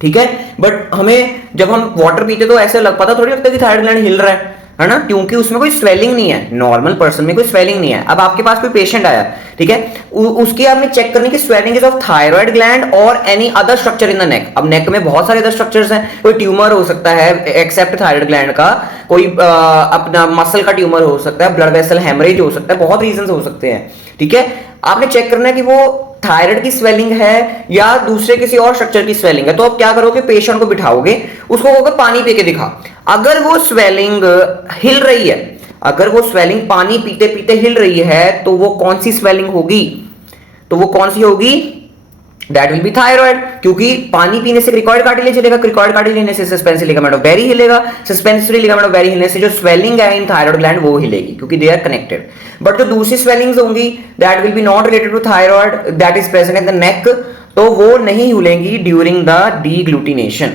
ठीक है। बट हमें जब हम वाटर पीते तो ऐसे पता थोड़ी लगता है कि थायराइड ग्लैंड हिल रहा है ना, क्योंकि उसमें कोई स्वेलिंग नहीं है, नॉर्मल पर्सन में कोई स्वेलिंग नहीं है। अब आपके पास कोई पेशेंट आया, ठीक है, उसकी आपने चेक करनी कि swelling is of thyroid gland और any other structure in the neck. अब नेक में बहुत सारे अदर स्ट्रक्चर्स हैं, कोई ट्यूमर हो सकता है एक्सेप्ट थायराइड ग्लैंड का, कोई अपना मसल का ट्यूमर हो सकता है, ब्लड वेसल हेमरेज हो सकता है, बहुत रीजन हो सकते हैं, ठीक है। आपने चेक करना है कि वो थायराइड की स्वेलिंग है या दूसरे किसी और स्ट्रक्चर की स्वेलिंग है। तो आप क्या करोगे, पेशेंट को बिठाओगे, उसको कहोगे पानी पी के दिखा। अगर वो स्वेलिंग हिल रही है, अगर वो स्वेलिंग पानी पीते पीते हिल रही है, तो वो कौन सी स्वेलिंग होगी, तो वो कौन सी होगी, दैट विल बी थायराइड, क्योंकि पानी पीने से क्रिकॉइड कार्टिलेज हिलेगा, क्रिकॉइड कार्टिलेज हिलने से सस्पेंसिव लिगामेंट ऑफ बेरी हिलेगा, सस्पेंसिव लिगामेंट ऑफ बेरी हिलने से जो स्वेलिंग है इन थायराइड ग्लैंड वो हिलेगी, क्योंकि दे आर कनेक्टेड। बट जो दूसरी स्वेलिंग्स होंगी that will be not related to thyroid, that is present in the neck, तो वो नहीं हिलेंगी during the deglutition.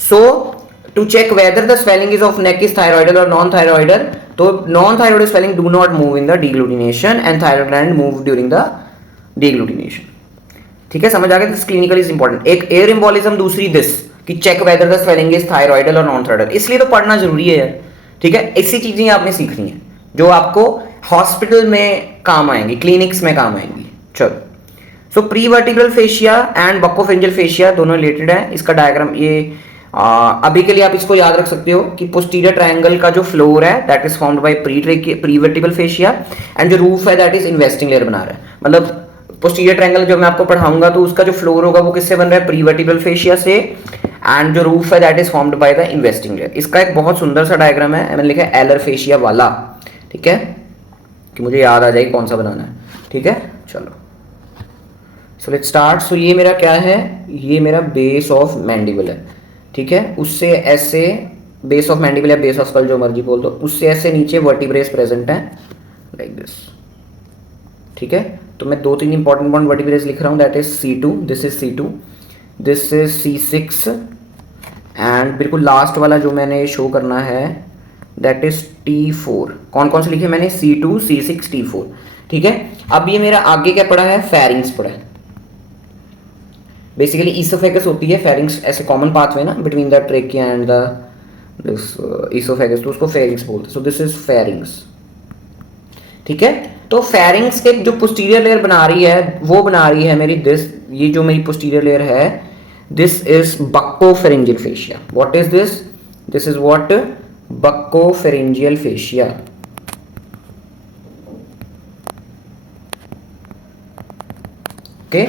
So to check whether the swelling is of neck is thyroidal or non-thyroidal, तो non-thyroidal swelling do not move in the deglutination and thyroid gland move during the deglutination, ठीक है, समझ आ गया। This clinical is important. एक air embolism, दूसरी this कि check whether the swelling is thyroidal और नॉन थायराइडल, इसलिए तो पढ़ना जरूरी है यार, ठीक है। ऐसी चीजें आपने सीखनी है जो आपको हॉस्पिटल में काम आएंगी, क्लिनिक्स में काम आएंगी। चलो, so pre vertebral fascia and buccopharyngeal fascia दोनों रिलेटेड है। इसका डायग्राम ये अभी के लिए आप इसको याद रख सकते हो कि पोस्टीरियर ट्रायंगल का जो फ्लोर है that is formed by pre vertebral fascia and जो रूफ है दैट इज इन्वेस्टिंग लेयर बना रहा है। मतलब पोस्टीरियर ट्रायंगल जब मैं आपको पढ़ाऊंगा तो उसका जो फ्लोर होगा वो किससे बन रहा है, प्री वर्टिब्रल फेशिया से, एंड जो रूफ है that is formed by the investing layer. इसका एक बहुत सुंदर सा डायग्राम है, मैंने लिखा है एलर फेशिया वाला, ठीक है, कि मुझे याद आ जाएगी कौन सा बनाना है, ठीक है। चलो, सो लेट्स स्टार्ट। सो ये मेरा क्या है, ये मेरा बेस ऑफ मैंडिबल है, ठीक है। उससे ऐसे बेस ऑफ मैंडिबल या बेस ऑफ स्कल जो मर्जी बोल दो, उससे ऐसे नीचे वर्टिब्रेस प्रेजेंट है लाइक दिस, ठीक है। तो मैं 2-3 इंपॉर्टेंट पॉइंट वर्टिब्रेस लिख रहा हूँ, that is C2, this is C2, this is C6 and बिल्कुल लास्ट वाला जो मैंने शो करना है दैट इज T4। कौन कौन से लिखे मैंने, C2, C6, T4, ठीक है। अब ये मेरा आगे क्या पड़ा है, फेरिंग्स पड़ा है। बेसिकली ईसोफेगस होती है, फेरिंग्स ऐसे कॉमन पाथवे ना between the trachea and the this oesophagus, तो उसको फेरिंग्स बोलते हैं। सो दिस इज फेरिंग्स, ठीक है। तो फेरिंग्स के जो पोस्टीरियर लेयर बना रही है वो बना रही है मेरी दिस, ये जो मेरी पोस्टीरियर लेयर है this is buccopharyngeal fascia. What is this, this is what buccopharyngeal fascia, okay.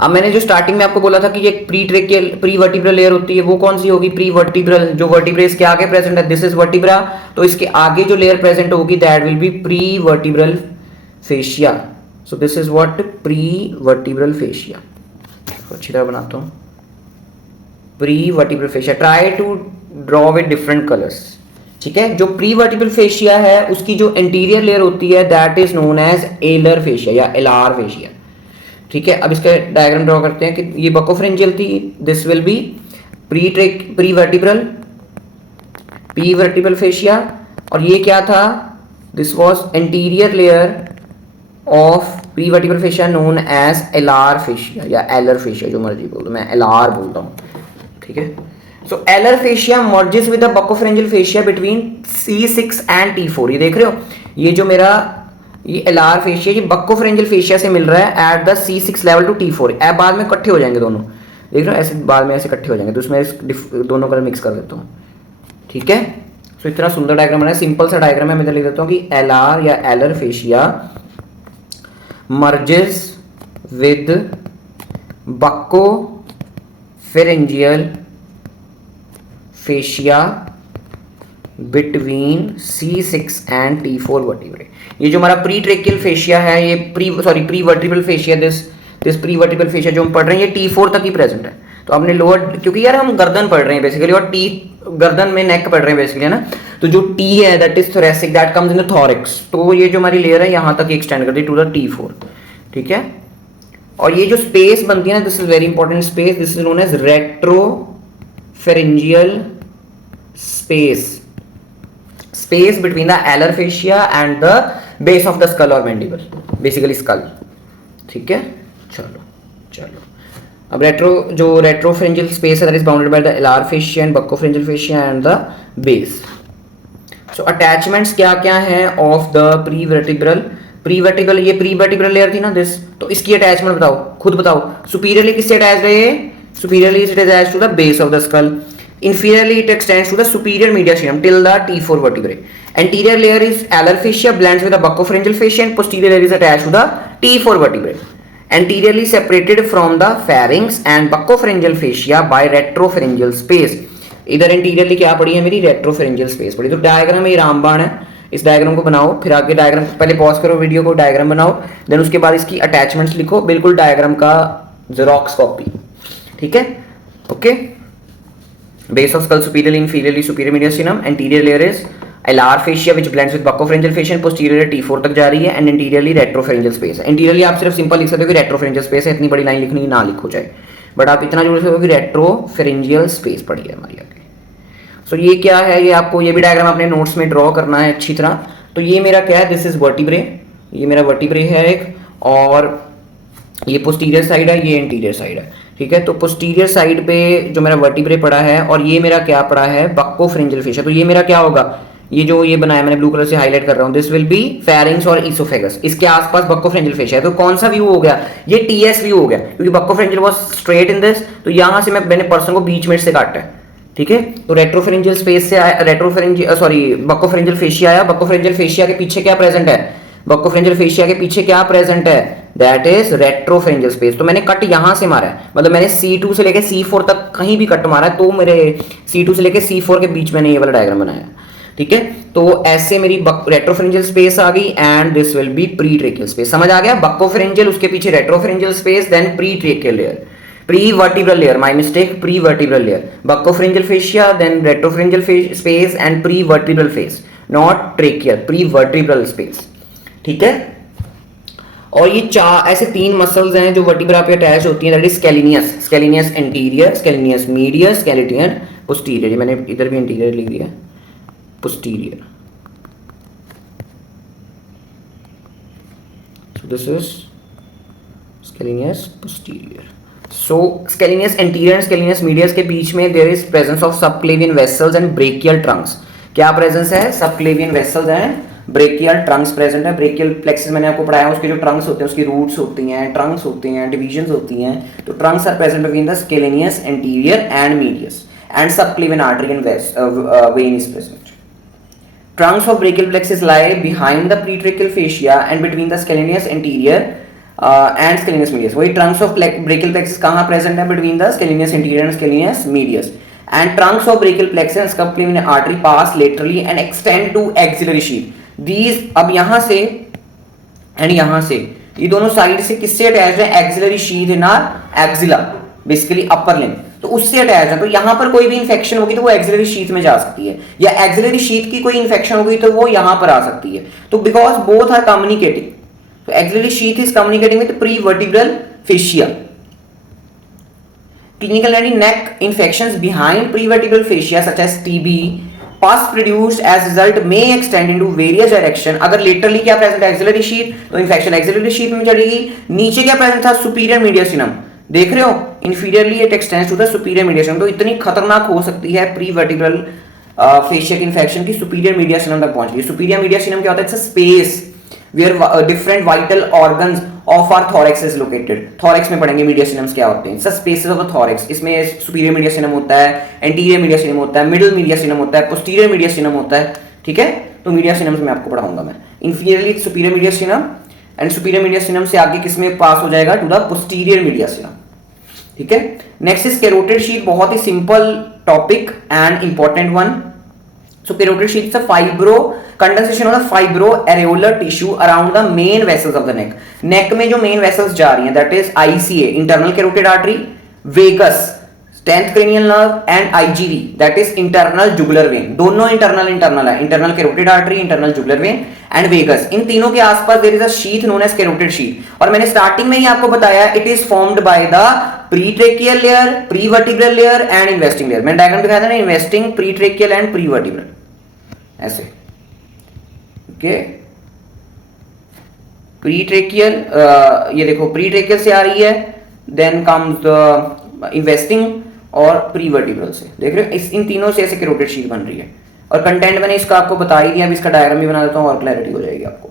अब मैंने जो स्टार्टिंग में आपको बोला था कि ये प्री वर्टिब्रल लेयर होती है, वो कौन सी होगी, प्री वर्टिब्रल, जो वर्टिब्रे इसके आगे प्रेजेंट है, दिस इज वर्टिब्रा, तो इसके आगे जो लेयर प्रेजेंट होगी that will be pre vertebral fascia. So this is what pre vertebral fascia. अच्छी तरह बनाता हूं, pre vertebral fascia, try to draw with different colours, ठीक है। जो प्री वर्टिब्रल फेशिया है उसकी जो इंटीरियर लेयर होती है that is known as alar fascia या एलार फेशिया, ठीक है। अब इसका डायग्राम ड्रॉ करते हैं कि ये बक्कोफेरेंजियल थी, this will be pre vertebral fascia, और ये क्या था, this was interior layer of pre vertebral fascia known as alar fascia या एलर फेशिया, जो मर्जी बोल दो, मैं एलार बोलता हूँ, ठीक है। So alar fascia merges with the buccopharyngeal fascia between C6 and T4। ये देख रहे हो, ये जो मेरा ये एलार फेशिया ये बक्कोफेरेंजियल फेशिया से मिल रहा है at the C6 level two T4। अब बाद में इकट्ठे हो जाएंगे दोनों, देख रहे हो, ऐसे बाद में ऐसे इकट्ठे हो जाएंगे, तो उसमें दोनों कलर मिक्स कर देता हूँ, ठीक है। सो इतना सुंदर डायग्राम बना है, सिंपल सा डायग्राम है, मैं इधर लिख देता हूँ कि एलार या alar fascia merges with buccopharyngeal fascia between C6 and T4 vertebrae. ये जो हमारा प्री ट्रेकियल फेशिया है, ये pre vertebral fascia, this pre vertebral fascia जो हम पढ़ रहे हैं ये T4 तक ही प्रेजेंट है। तो हमने लोअर, क्योंकि यार हम गर्दन पढ़ रहे हैं बेसिकली, और टी गर्दन में नेक पढ़ रहे हैं बेसिकली, है ना। तो जो T है that is thoracic, that comes in the thorax, तो ये जो हमारी लेयर है यहाँ तक एक्सटेंड कर दी टू द T4, ठीक है। और ये जो स्पेस बनती है ना, this is very important space, this is known as retropharyngeal space between the alar fascia and the base of the skull or mandible, basically skull, ठीक है। चलो अब रेट्रोफेरेंजियल स्पेस है that is bounded by the alar fascia and buccopharyngeal fascia and the base। So attachments क्या क्या है of the pre vertebral, ये pre vertebral layer थी ना दिस, तो इसकी अटैचमेंट बताओ, खुद बताओ। सुपीरियरली किससे अटैच्ड है ये, superiorly it is attached to the base of the skull, inferiorly it extends to the superior mediastinum till the T4 vertebrae. Anterior layer is alar fascia blends with the buccopharyngeal fascia, and posterior layer is attached to the T4 vertebrae. Anteriorly separated from the pharynx and buccopharyngeal fascia by retropharyngeal space. इधर interiorly क्या पड़ी है मेरी, रेट्रोफेरेंजियल space पड़ी। तो diagram ये रामबाण है, इस डायग्राम को बनाओ, फिर आगे डायग्राम पहले पॉज करो वीडियो को, डायग्राम बनाओ, देन उसके बाद इसकी अटैचमेंट्स लिखो, बिल्कुल डायग्राम का जेरॉक्स कॉपी, ठीक है, okay. Base of skull superiorly, inferiorly superior mediastinum, anterior layer is alar fascia which blends with buccopharyngeal fascia, posterior T4 तक जा रही है, and anteriorly retropharyngeal space है। Anteriorly आप सिर्फ सिंपल लिख सकते हो कि retropharyngeal space है, इतनी बड़ी लाइन लिखनी ना लिखो चाहे, बट आप इतना जोड़ सकते हो कि retropharyngeal space पड़ी है हमारी आगे। सो ये क्या है, ये आपको ये भी डायग्राम अपने नोट्स में ड्रॉ करना है अच्छी तरह। तो ये मेरा क्या है, दिस इज वर्टिब्रे, ये मेरा वर्टिब्रे है एक, और ये पोस्टीरियर साइड है, ये इंटीरियर साइड है, ठीक है। तो पोस्टीरियर साइड पे जो मेरा वर्टिब्रे पड़ा है, और ये मेरा क्या पड़ा है, बक्कोफेरेंजियल फेशिया। तो ये मेरा क्या होगा, ये जो ये बनाया मैंने ब्लू कलर से हाईलाइट कर रहा हूँ, दिस विल बी फेरिंग्स और इसोफेगस, इसके आसपास बक्कोफ्रेंजियल फेशिया है। तो कौन सा व्यू हो गया, ये टीएस व्यू हो गया, क्योंकि बक्कोफ्रेंजियल वाज स्ट्रेट इन दिस, तो यहां से मैंने पर्सन को बीच में से काटा है, ठीक है। तो रेट्रोफेरेंजियल स्पेस से आया, रेट्रोफेरेंजियल सॉरी बक्कोफ्रेंजियल फेशिया आया, बक्कोफ्रेंजियल फेशिया के पीछे क्या प्रेजेंट है, बक्कोफ्रेंजियल फेशिया के पीछे क्या प्रेजेंट है, दैट इज रेट्रोफेरेंजियल स्पेस। तो मैंने कट यहां से मारा है, मतलब मैंने C2 से लेके C4 तक कहीं भी कट मारा है, तो मेरे C2 से लेके C4 के बीच मैंने ये वाला डायग्राम बनाया, ठीक है। तो ऐसे मेरी रेट्रोफेरेंजियल स्पेस आ गई and this will be pretracheal space, समझ आ गया, बक्कोफ्रेंजियल उसके पीछे retropharyngeal space, then pretracheal layer, pre-vertebral layer, my mistake, pre-vertebral layer, buccopharyngeal fascia, then retropharyngeal space and pre-vertebral phase, not tracheal, pre-vertebral space, ठीक है। और ये चार ऐसे तीन मसल्स हैं जो वर्टिब्रा पे अटैच होती हैं, that is scalenus, scalenus anterior, scalenus medius, scalenus posterior, ये मैंने इधर भी इंटीरियर लिख दिया, posterior, so this is scalenus posterior. So scalenus anterior and scalenus medius के बीच में there is presence of subclavian vessels and brachial trunks. क्या प्रेजेंस है, subclavian vessels and brachial trunks present है। ब्रेकियल प्लेक्सस मैंने आपको पढ़ाया, उसके जो ट्रंक्स होते हैं, उसकी रूट्स होती हैं, ट्रंक्स होते हैं, डिविजन्स होती हैं। तो trunks are present between the scalenus anterior and medius and subclavian artery and vein is present. Trunks of brachial plexus lie behind the pretracheal fascia and between the scalenus anterior and scalenus medius. वही trunks of brachial plexus कहाँ present है, between the scalenus anterior and scalenus medius. And trunks of brachial plexus and subclavian artery pass laterally and extend to axillary sheath. These अब यहाँ से and यहाँ से ये दोनों साइड से किससे अटैच है, axillary sheath in our axilla, basically upper limb, तो उससे अटैच है। तो यहाँ पर कोई भी इंफेक्शन होगी तो वो एक्सिलरी शीथ में जा सकती है, या एक्सिलरी शीथ की कोई इंफेक्शन होगी तो वो यहाँ पर आ सकती है। तो बिकॉज बोथ आर कम्युनिकेटिंग, तो axillary sheath is communicating with pre vertebral fascia. Clinical neck infections behind pre vertebral fascia such as TB pus produced as result may extend into various direction। अगर laterally क्या present है, axillary sheath, तो infection axillary sheath में चलेगी। नीचे क्या present था, superior मीडियसिनम, देख रहे हो, inferiorly it extends to the superior mediastinum. तो इतनी खतरनाक हो सकती है प्री वर्टिब्रल फेशिया की इंफेक्शन की सुपीरियर मीडियसिनम तक पहुंच गई। सुपीरियर मीडियसिनम क्या होता है, it's a space where different vital organs of our thorax is located। thorax में पढ़ेंगे मीडियसिनम्स क्या होते हैं, सब स्पेसेस ऑफ द thorax। इसमें सुपीरियर मीडियसिनम होता है, एंटीरियर मीडियसिनम होता है, मिडिल मीडियसिनम होता है, पोस्टीरियर मीडियसिनम होता है, ठीक है। तो मीडियसिनम्स में आपको पढ़ाऊंगा मैं। इंफीरियरली सुपीरियर मीडियसिनम एंड सुपीरियर मीडियसिनम से आगे किसमें पास हो जाएगा, टू द पोस्टीरियर मीडियसिनम, ठीक है। नेक्स्ट इज कैरोटिड शीथ, बहुत ही simple topic and important one. So carotid sheath is a fibro condensation of the fibroareolar tissue around the main vessels of the neck। neck में जो main vessels जा रही हैं, that is ICA internal carotid artery, vagus 10th cranial nerve and IGV that is internal jugular vein। दोनों internal है, internal carotid artery, internal jugular vein and vagus। इन तीनों के आसपास there is a sheath known as carotid sheath। और मैंने starting में ही आपको बताया it is formed by the pretracheal layer, prevertebral layer and investing layer। मैंने डायग्राम दिखाया था ना, investing, pretracheal and prevertebral, ऐसे, ओके। प्रीट्रेकियल, ये देखो प्रीट्रेकियल से आ रही है, देन कम्स द इन्वेस्टिंग और प्रीवर्टिब्रल से, देख रहे हो, इस इन तीनों से ऐसे कैरोटिड शीथ बन रही है। और कंटेंट मैंने इसका आपको बता ही दिया, अभी इसका डायग्राम भी बना देता हूँ और क्लैरिटी हो जाएगी आपको।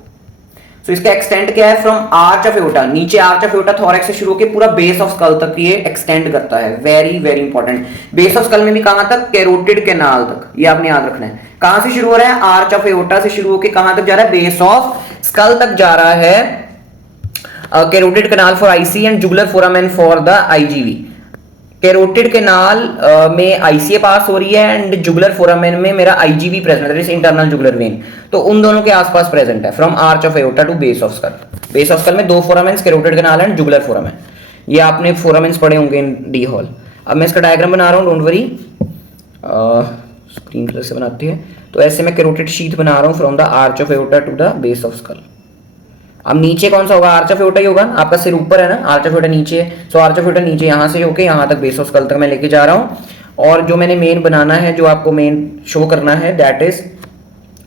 सो इसका एक्सटेंड क्या है, फ्रॉम आर्च ऑफ एओर्टा, नीचे आर्च ऑफ एओर्टा थोरैक्स से शुरू होकर पूरा बेस ऑफ स्कल तक ये एक्सटेंड करता है। Very very important, base of skull में भी कहां तक, कैरोटिड कैनाल तक, ये आपने याद रखना है। कहां से शुरू हो रहा है, आर्च ऑफ एओर्टा से शुरू होकर कहां तक जा रहा है, बेस ऑफ स्कल तक जा रहा है। Carotid canal for IC and jugular foramen for the IJV. Carotid canal में आईसीए पास हो रही है एंड जुगुलर फोरामेन में मेरा आईजीवी प्रेजेंट है, इंटरनल जुगुलर वेन। तो उन दोनों के आसपास प्रेजेंट है, from arch of aorta to base of skull. Base of skull में दो foramens, carotid canal and jugular foramen. ये आपने फोरामेन्स पढ़े होंगे इन डी हॉल। अब मैं इसका डायग्राम बना रहा हूँ, डोंट वरी, स्क्रीन कलर से बनाते हैं। तो ऐसे मैं कैरोटिड शीथ बना रहा हूँ from the arch of aorta to the base of skull. अब नीचे कौन सा होगा, आर्च ऑफ एओर्टा ही होगा, आपका सिर ऊपर है ना, आर्च ऑफ एओर्टा नीचे है। सो आर्च ऑफ एओर्टा नीचे यहाँ से होके यहाँ तक बेस ऑफ स्कल तक मैं लेके जा रहा हूँ। और जो मैंने मेन बनाना है, जो आपको मेन शो करना है, that is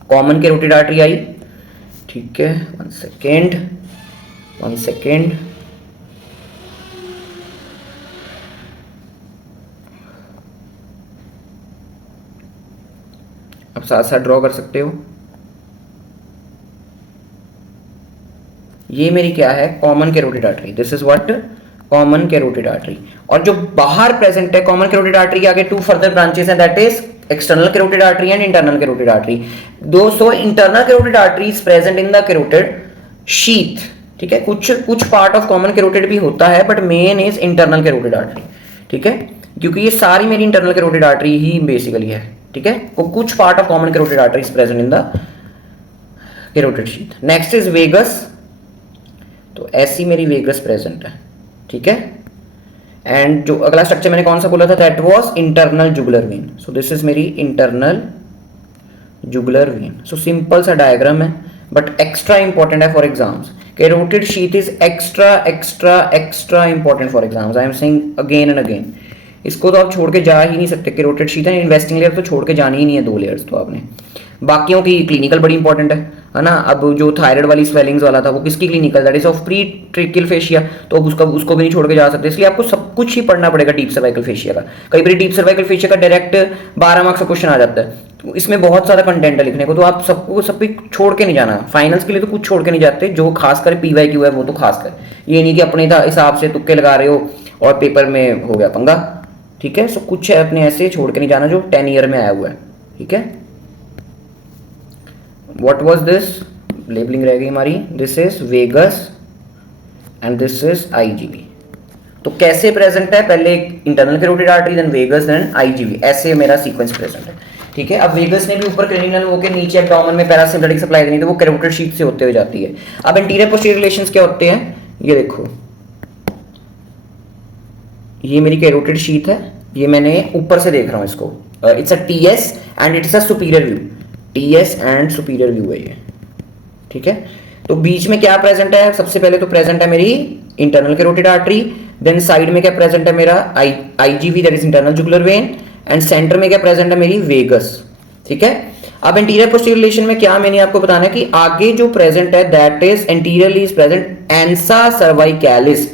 common carotid artery I, ठीक है। वन सेकेंड, आप साथ साथ ड्रॉ कर सकते हो। ये मेरी क्या है, common carotid artery, this is what, common carotid artery. और जो बाहर प्रेजेंट है कॉमन कैरोटिड आर्टरी के आगे टू फर्दर ब्रांचेस हैं, that is external carotid artery and internal carotid artery. दो so internal carotid artery is present in the carotid sheath, ठीक है। कुछ कुछ पार्ट ऑफ कॉमन कैरोटिड भी होता है, but main is internal carotid artery, ठीक है, क्योंकि ये सारी मेरी इंटरनल कैरोटिड आर्टरी ही बेसिकली है, ठीक है। कुछ part of common carotid artery is present in the carotid sheath. Next is vagus, तो ऐसी मेरी वेगस प्रेजेंट है, ठीक है। एंड जो अगला स्ट्रक्चर मैंने कौन सा बोला था, that was internal jugular vein. So this is मेरी internal jugular vein. So simple सा डायग्राम है, बट एक्स्ट्रा इंपॉर्टेंट है for exams. Carotid sheath is extra extra extra important for exams, I am saying again and again. इसको तो आप छोड़ के जा ही नहीं सकते। कैरोटिड शीथ है, इन्वेस्टिंग लेयर तो छोड़ के जानी ही नहीं है, दो लेयर्स तो आपने। बाकियों की क्लिनिकल बड़ी इंपॉर्टेंट है ना। अब जो थायराइड वाली स्वेलिंग्स वाला था वो किसकी clinical, that is of pre tracheal fascia, तो अब उसको भी नहीं छोड़ के जा सकते, इसलिए आपको सब कुछ ही पढ़ना पड़ेगा डीप सर्वाइकल फेशिया का। कई बार डीप सर्वाइकल फेशिया का डायरेक्ट 12 मार्क्स का क्वेश्चन आ जाता है, तो इसमें बहुत सारा कंटेंट है लिखने को, तो आप सबको सब कुछ छोड़ के नहीं जाना। फाइनल्स के लिए तो कुछ छोड़ के नहीं जाते, जो खासकर PYQ है वो तो खासकर, ये नहीं कि अपने हिसाब से तुक्के लगा रहे हो और पेपर में हो गया पंगा, ठीक है। सो कुछ है अपने ऐसे छोड़ के नहीं जाना जो 10 ईयर में आया हुआ है, ठीक है। What was this? लेबलिंग रह गई हमारी। This is vagus and this is IGV। तो कैसे प्रेजेंट है, पहले internal carotid artery, then vagus, then IGV, ऐसे मेरा सीक्वेंस प्रेजेंट है, ठीक है। अब वेगस ने भी ऊपर क्रेनियल होकर नीचे एब्डोमेन में पैरासिम्पैथेटिक सप्लाई देनी, तो वो कैरोटिड शीथ से होते हुए जाती है। अब इंटीरियर पोस्टीरियर रिलेशंस क्या होते हैं, ये देखो, ये मेरी कैरोटिड शीथ है, ये मैंने ऊपर से देख रहा हूँ इसको, it's a TS and it's a superior view, TS and superior view है ये, ठीक है। तो बीच में क्या प्रेजेंट है, सबसे पहले तो प्रेजेंट है मेरी internal carotid artery, then side में क्या प्रेजेंट है मेरा IGV, that is internal jugular vein, and centre में क्या प्रेजेंट है मेरी वेगस, ठीक है। अब इंटीरियर पोस्टीरियर रिलेशन में क्या मैंने आपको बताना है कि आगे जो प्रेजेंट है that is anteriorly is present ansa cervicalis.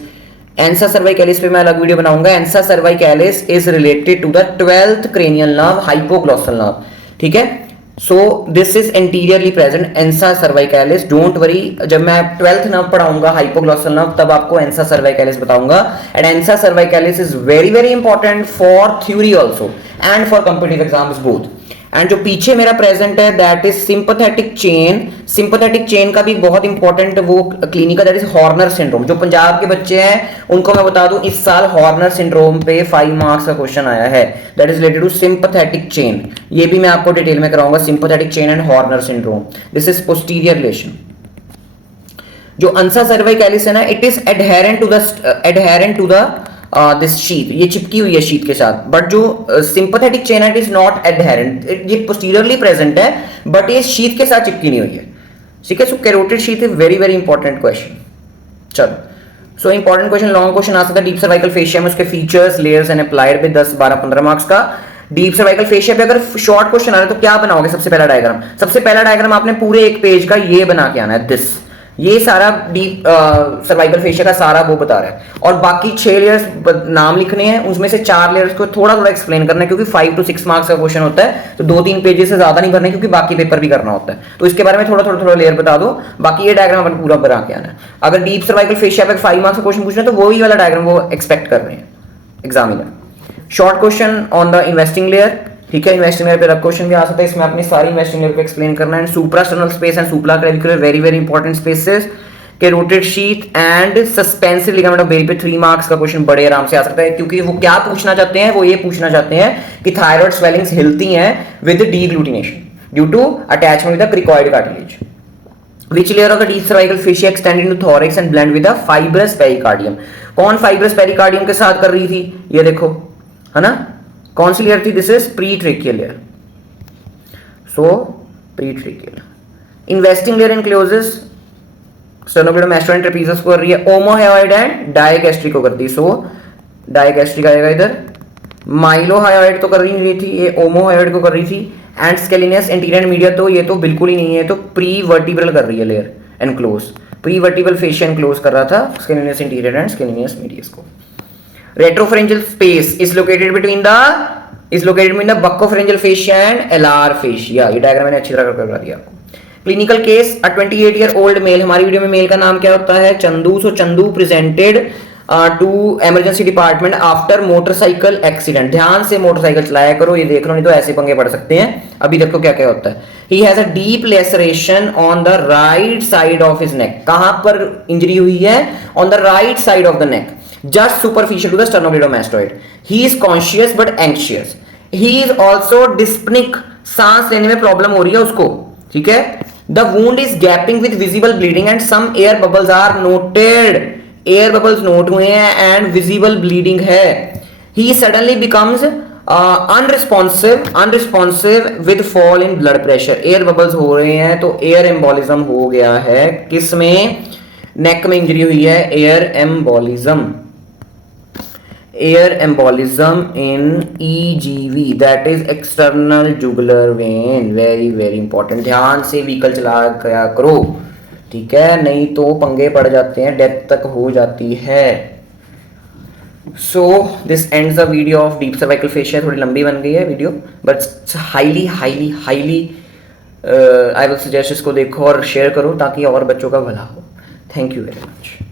Ansa cervicalis पे मैं अलग वीडियो बनाऊंगा। Ansa cervicalis is related to the 12th cranial nerve, hypoglossal nerve, ठीक है। So this is anteriorly present ansa cervicalis, don't worry, जब मैं 12th nerve पढ़ाऊंगा hypoglossal nerve तब आपको एंसा सर्वाइकैलिस बताऊंगा। And ansa cervicalis is very very important for theory also and for competitive exams both. And जो पीछे मेरा present है that is sympathetic chain. Sympathetic chain का भी बहुत इंपॉर्टेंट वो clinical, that is Horner syndrome. जो पंजाब के बच्चे हैं उनको मैं बता दूं, इस साल हॉर्नर सिंड्रोम पे 5 मार्क्स का क्वेश्चन आया है, that is related to sympathetic chain. ये भी मैं आपको डिटेल में कराऊंगा, sympathetic chain and Horner syndrome. This is posterior relation. जो अंसा सर्वाइकैलिस है ना, it is adherent to the this sheath, ये चिपकी हुई है शीथ के साथ, बट जो sympathetic chain it is not adherent, ये पोस्टीरियरली प्रेजेंट है बट ये शीथ के साथ चिपकी नहीं हुई है, ठीक है। So carotid sheath is very very important question. चलो, so important question, long question आ सकता है डीप सर्वाइकल फेशिया में, उसके फीचर्स, लेयर्स एंड अप्लाइड पे 10 12 15 मार्क्स का। डीप सर्वाइकल फेशिया पे अगर शॉर्ट क्वेश्चन आ रहा है तो क्या बनाओगे, सबसे पहला डायग्राम, सबसे पहला डायग्राम आपने पूरे एक पेज का ये बना के आना है, दिस, ये सारा डीप सर्वाइकल फेशिया का सारा वो बता रहा है। और बाकी 6 लेयर्स नाम लिखने हैं, उसमें से 4 लेयर्स को थोड़ा थोड़ा एक्सप्लेन करना है, क्योंकि 5 to 6 मार्क्स का क्वेश्चन होता है, तो 2-3 पेजेस से ज्यादा नहीं भरने, क्योंकि बाकी पेपर भी करना होता है, तो इसके बारे में थोड़ा लेयर बता दो, बाकी ये डायग्राम अपन पूरा बना के आना है। अगर डीप सर्वाइकल फेशिया पे 5 मार्क्स का क्वेश्चन पूछना है तो वही वाला डायग्राम वो एक्सपेक्ट कर रहे हैं examiner. Short question on the investing layer, ठीक है, इन्वेस्टिंग लेयर पे अलग क्वेश्चन भी आ सकता है, इसमें अपनी सारी इन्वेस्टिंग लेयर को एक्सप्लेन करना है। Suprasternal space and supraclavicular, very very important spaces. Carotid sheath and suspensive ligament of Berry पे 3 मार्क्स का क्वेश्चन बड़े आराम से आ सकता है, क्योंकि वो क्या पूछना चाहते हैं, वो ये पूछना चाहते हैं कि थायराइड स्वेलिंग्स हिलती हैं with deglutition due to attachment with the cricoid cartilage. Which layer of the deep cervical fascia extend into thorax and blend with the fibrous pericardium? कौन fibrous pericardium के साथ कर रही थी, ये देखो, है ना, कौन सी लेयर थी, this is pretracheal layer. So pretracheal investing layer encloses sternocleidomastoid and trapezius को कर रही है, ओमोहायोइड एंड डायगैस्ट्रिक को करती है। सो डायगैस्ट्रिक आएगा इधर, माइलोहायोइड तो कर रही नहीं थी, ये ओमोहायोइड को कर रही थी। एंड स्केलिनियस इंटीरियर मीडिया तो ये तो बिल्कुल ही नहीं है, तो प्री वर्टिब्रल कर रही है layer enclose, pre vertebral fascia enclose कर रहा था scalenus interior and scalenus medius को। Retropharyngeal space is located between the is located in the buccopharyngeal fascia and alar fascia. ये डायग्राम मैंने अच्छी तरह करवा दिया आपको। Clinical case, a 28 year old male, हमारी वीडियो में मेल का नाम क्या होता है? Chandu. So Chandu presented to emergency department after motorcycle accident. ध्यान से मोटरसाइकिल चलाया करो, ये देख लो नहीं तो ऐसे पंगे पड़ सकते हैं। अभी देखो क्या क्या होता है। He has a deep laceration on the right side of his neck. कहां पर इंजरी हुई है? On the right side of the neck, just superficial to the sternocleidomastoid. He is conscious but anxious. He is also dyspnoeic, सांस लेने में problem हो रही है उसको, ठीक है। The wound is gaping with visible bleeding and some air bubbles are noted. Air bubbles note हुए हैं एंड विजिबल ब्लीडिंग है। He suddenly becomes unresponsive with fall in blood pressure. Air bubbles हो रहे हैं तो एयर एम्बोलिज्म हो गया है। किस में? नेक में इंजरी हुई है, air embolism. Air embolism in EGV, that is external jugular when. Very very important. ध्यान से व्हीकल चला गया करो, ठीक है, नहीं तो पंगे पड़ जाते हैं, डेथ तक हो जाती है। So this ends the video of deep cervical fascia. थोड़ी लंबी बन गई है video, but highly highly highly I will suggest इसको देखो और शेयर करो ताकि और बच्चों का भला हो। Thank you very much.